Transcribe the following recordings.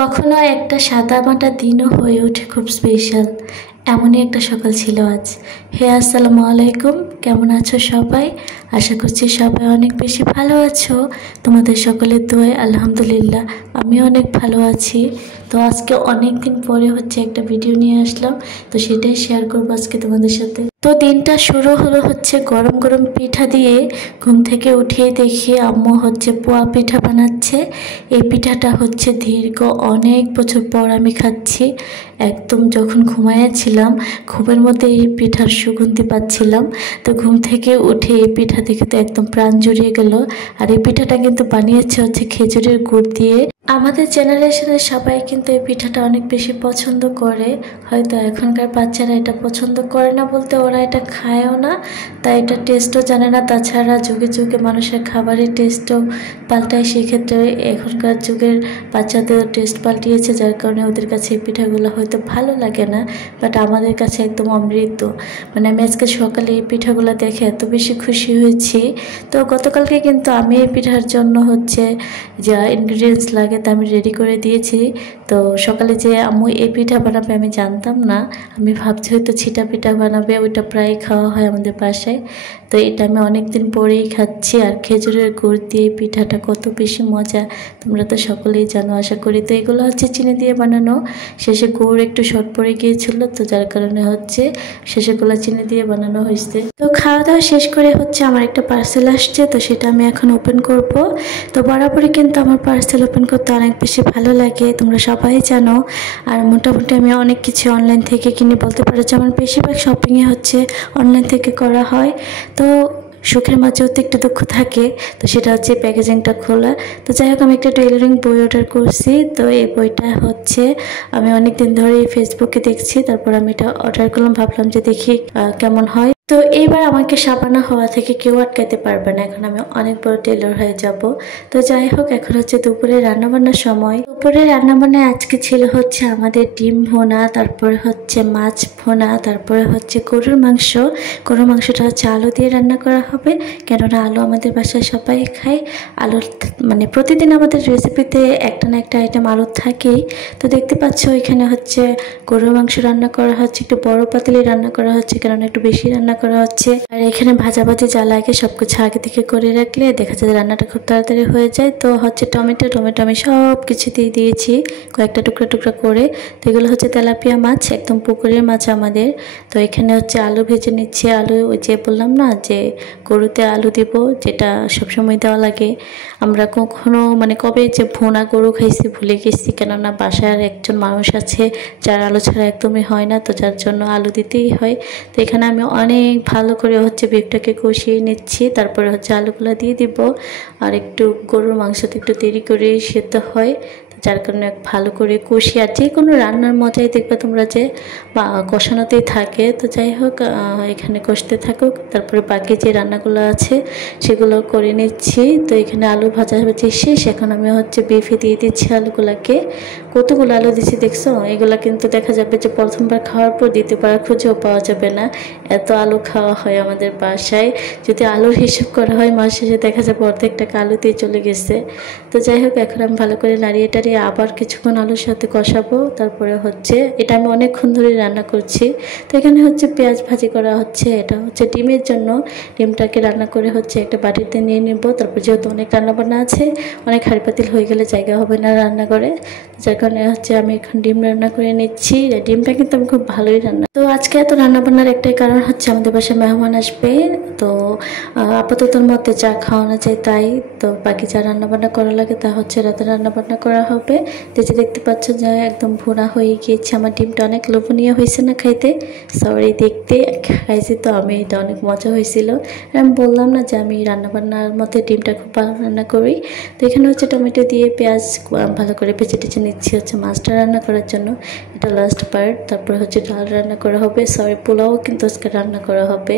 কখনো একটা সাদামাটা দিনও হয়ে ওঠে খুব স্পেশাল, এমনই একটা সকাল ছিল আজ। হে আসসালামু আলাইকুম, কেমন আছো সবাই? আশা করছি সবাই অনেক বেশি ভালো আছো। তোমাদের সকলের দোয়ায় আলহামদুলিল্লাহ আমি অনেক ভালো আছি। তো আজকে অনেক দিন পরে একটা ভিডিও নিয়ে আসলাম, তো সেটাই শেয়ার করবো আজকে তোমাদের সাথে। তো দিনটা শুরু হলো গরম গরম পিঠা দিয়ে। ঘুম থেকে উঠিয়ে দেখি আম্মু পোয়া পিঠা বানাচ্ছে। এই পিঠাটা দীর্ঘ অনেক বছর পর আমি খাচ্ছি। একদম যখন ঘুমাইয়াছিলাম ঘুমের মধ্যে এই পিঠার সুগন্ধি পাচ্ছিলাম। তো ঘুম থেকে উঠে এই পিঠা দেখে তো একদম প্রাণ জুড়িয়ে গেল। আর এই পিঠাটা কিন্তু বানিয়েছে খেজুরের গুড় দিয়ে। আমাদের জেনারেশনের সবাই কিন্তু এই পিঠাটা অনেক বেশি পছন্দ করে। হয়তো এখনকার বাচ্চারা এটা পছন্দ করে না বলতে ওরা এটা খায়ও না, তাই এটা টেস্টও জানে না। তাছাড়া যুগে যুগে মানুষের খাবারের টেস্টও পাল্টায়, সেক্ষেত্রে এখনকার যুগের বাচ্চাদের টেস্ট পাল্টিয়েছে, যার কারণে ওদের কাছে এই পিঠাগুলো হয়তো ভালো লাগে না। বাট আমাদের কাছে একদম অমৃত। মানে আমি আজকে সকালে এই পিঠাগুলো দেখে এত বেশি খুশি হয়েছি। তো গতকালকে কিন্তু আমি এই পিঠার জন্য যা ইনগ্রিডিয়েন্টস লাগে তা আমি রেডি করে দিয়েছি। তো সকালে যে আম্মু এই পিঠা বানাবে আমি জানতাম না, আমি ভাবছি হয়তো ছিটা পিঠা বানাবে, ওইটা প্রায় খাওয়া হয় আমাদের বাসায়। তো এটা আমি অনেক দিন পরেই খাচ্ছি। আর খেজুরের গুড় দিয়ে পিঠাটা কত বেশি মজা তোমরা তো সকলেই জানো আশা করি। তো এগুলো চিনি দিয়ে বানানো, শেষে গুড় একটু শর্ট পড়ে গিয়েছিল, তো যার কারণে শেষেগুলো চিনি দিয়ে বানানো হয়েছে। তো খাওয়া দাওয়া শেষ করে আমার একটা পার্সেল আসছে, তো সেটা আমি এখন ওপেন করব। তো বরাবরই কিন্তু আমার পার্সেল ওপেন করতে অনেক বেশি ভালো লাগে, তোমরা সবাই জানো। আর মোটামুটি আমি অনেক কিছু অনলাইন থেকে কিনে, বলতে পারো যে আমার বেশিরভাগ শপিংয়ে অনলাইন থেকে করা হয়। তো সুখের মাঝেও তো একটু দুঃখ থাকে, তো সেটা প্যাকেজিংটা খোলা। তো যাই হোক, আমি একটা টেইলরিং বই অর্ডার করছি। তো এই বইটা আমি অনেক দিন ধরে ফেসবুকে দেখছি, তারপর আমি এটা অর্ডার করলাম, ভাবলাম যে দেখি কেমন হয়। তো এইবার আমাকে সাবানা হওয়া থেকে কেউ আটকাতে পারবে না, এখন আমি অনেক বড় টেলর হয়ে যাব। তো যাই হোক, এখন দুপুরে রান্নাবান্নার সময়। দুপুরে রান্নাবান্নায় আজকে ছিল আমাদের ডিম ভোনা, তারপরে মাছ ভোনা, তারপরে গরুর মাংস। গরুর মাংসটা আলু দিয়ে রান্না করা হবে, কেননা আলু আমাদের বাসায় সবাই খায়। আলুর মানে প্রতিদিন আমাদের রেসিপিতে একটা না একটা আইটেম আলুর থাকেই। তো দেখতে পাচ্ছ এখানে গরুর মাংস রান্না করা একটু বড় পাতিলে রান্না করা কেননা একটু বেশি রান্না করা হচ্ছে। আর এখানে ভাজাভাজি যা লাগে সবকিছু আগে থেকে করে রাখলে দেখা যায় রান্নাটা খুব তাড়াতাড়ি হয়ে যায়। তো টমেটো আমি সব কিছু দিয়ে দিয়েছি কয়েকটা টুকরা টুকরা করে। তো এগুলো তেলাপিয়া মাছ, একদম পুকুরের মাছ আমাদের। তো এখানে আলু ভেজে নিচ্ছে। আলু ওই যে বললাম না যে গরুতে আলু দিব, যেটা সবসময় দেওয়া লাগে। আমরা কখনো কবে যে ভোনা গরু খাইছি ভুলে গেছি, কেননা বাসার একজন মানুষ আছে যার আলু ছাড়া একদমই হয় না, তো যার জন্য আলু দিতেই হয়। তো এখানে আমি অনেক ভালো করে বিফটাকে কষিয়ে নিচ্ছি, তারপরে আলুগুলো দিয়ে দিব। আর একটু গরুর মাংসতে একটু দেরি করে সেদ্ধ হয়, যার কারণে ভালো করে কষি। আর যে কোনো রান্নার মজাই দেখবে তোমরা যে কষানোতেই থাকে। তো যাই হোক, এখানে কষতে থাকুক, তারপরে বাকি যে রান্নাগুলো আছে সেগুলো করে নিচ্ছি। তো এখানে আলু ভাজি শেষ, এখন আমি বিফে দিয়ে দিচ্ছি আলুগুলাকে। কতগুলো আলু দিচ্ছি দেখছো? এগুলা কিন্তু দেখা যাবে যে প্রথমবার খাওয়ার পর দ্বিতীয়বার খুঁজেও পাওয়া যাবে না, এত আলু খাওয়া হয় আমাদের বাসায়। যদি আলুর হিসাব করা হয় মাস শেষে দেখা যাবে অর্ধেকটা আলুতেই চলে গেছে। তো যাই হোক, এখন আমি ভালো করে নাড়িয়ে টাড়িয়ে আবার কিছুক্ষণ আলুর সাথে কষাবো। তারপরে এটা আমি অনেকক্ষণ ধরে রান্না করছি। তো এখানে পেঁয়াজ ভাজি করা এটা ডিমের জন্য। ডিমটাকে রান্না করে একটা বাটিতে নিয়ে নেব। তারপর যেহেতু অনেক রান্নাবান্না আছে, অনেক হাঁড়ি পাতিল হয়ে গেলে জায়গা হবে না রান্না করে, যার কারণে আমি এখন ডিম রান্না করে নিচ্ছি। ডিমটা কিন্তু আমি খুব ভালোই রান্না। তো আজকে এত রান্নাবান্নার একটাই কারণ আমাদের বাসায় মেহমান আসবে। তো আপাততর মধ্যে চা খাওয়ানো যায়, তাই তো বাকি যা রান্নাবান্না করা লাগে তা রাতে রান্নাবান্না করা হবে। দেখতে পাচ্ছ যে একদম ভুনা হয়ে গিয়েছে। আমার ডিমটা অনেক লোভনীয় হয়েছে না খাইতে? সরি, দেখতে খাইছি তো আমি, এটা অনেক মজা হয়েছিল। আমি বললাম না যে আমি রান্নাবান্নার মধ্যে ডিমটা খুব ভালো রান্না করি। তো এখানে টমেটো দিয়ে পেঁয়াজ ভালো করে ভেজে টেজে নিচ্ছি মাছটা রান্না করার জন্য। এটা লাস্ট পার্ট। তারপরে ডাল রান্না করা হবে, সরি পোলাও কিন্তু আজকে রান্না করা হবে।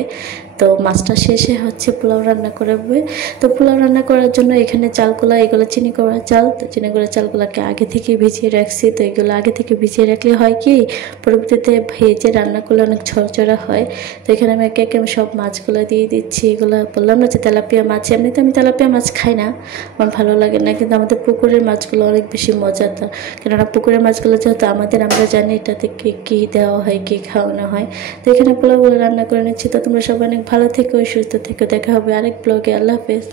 তো মাছটা শেষে হচ্ছে পোলাও রান্না করবে। তো পোলাও রান্না করার জন্য এখানে চালগুলো, এগুলো চিনি করা চাল, তো চিনি করা চালগুলোকে আগে থেকে ভিজিয়ে রাখছি। তো এগুলো আগে থেকে ভিজিয়ে রাখলে হয় কি পরবর্তীতে ভেজে রান্না করলে অনেক ঝরঝরা হয়। তো এখানে আমি একে একে সব মাছগুলো দিয়ে দিচ্ছি। এগুলো বললাম না যে তেলাপিয়া মাছ, এমনিতে আমি তেলাপিয়া মাছ খাই না, আমার ভালো লাগে না, কিন্তু আমাদের পুকুরের মাছগুলো অনেক বেশি মজাদার। কেননা পুকুরের মাছগুলো যেহেতু আমাদের, আমরা জানি এটাতে কী দেওয়া হয়, কী খাওয়ানো হয়। তো এখানে পোলাওগুলো রান্না করে নিচ্ছি। তো তোমরা সবাই অনেক ভালো থেকো, সুস্থ থেকো, দেখা হবে আরেক ব্লগে। আল্লাহ হাফেজ।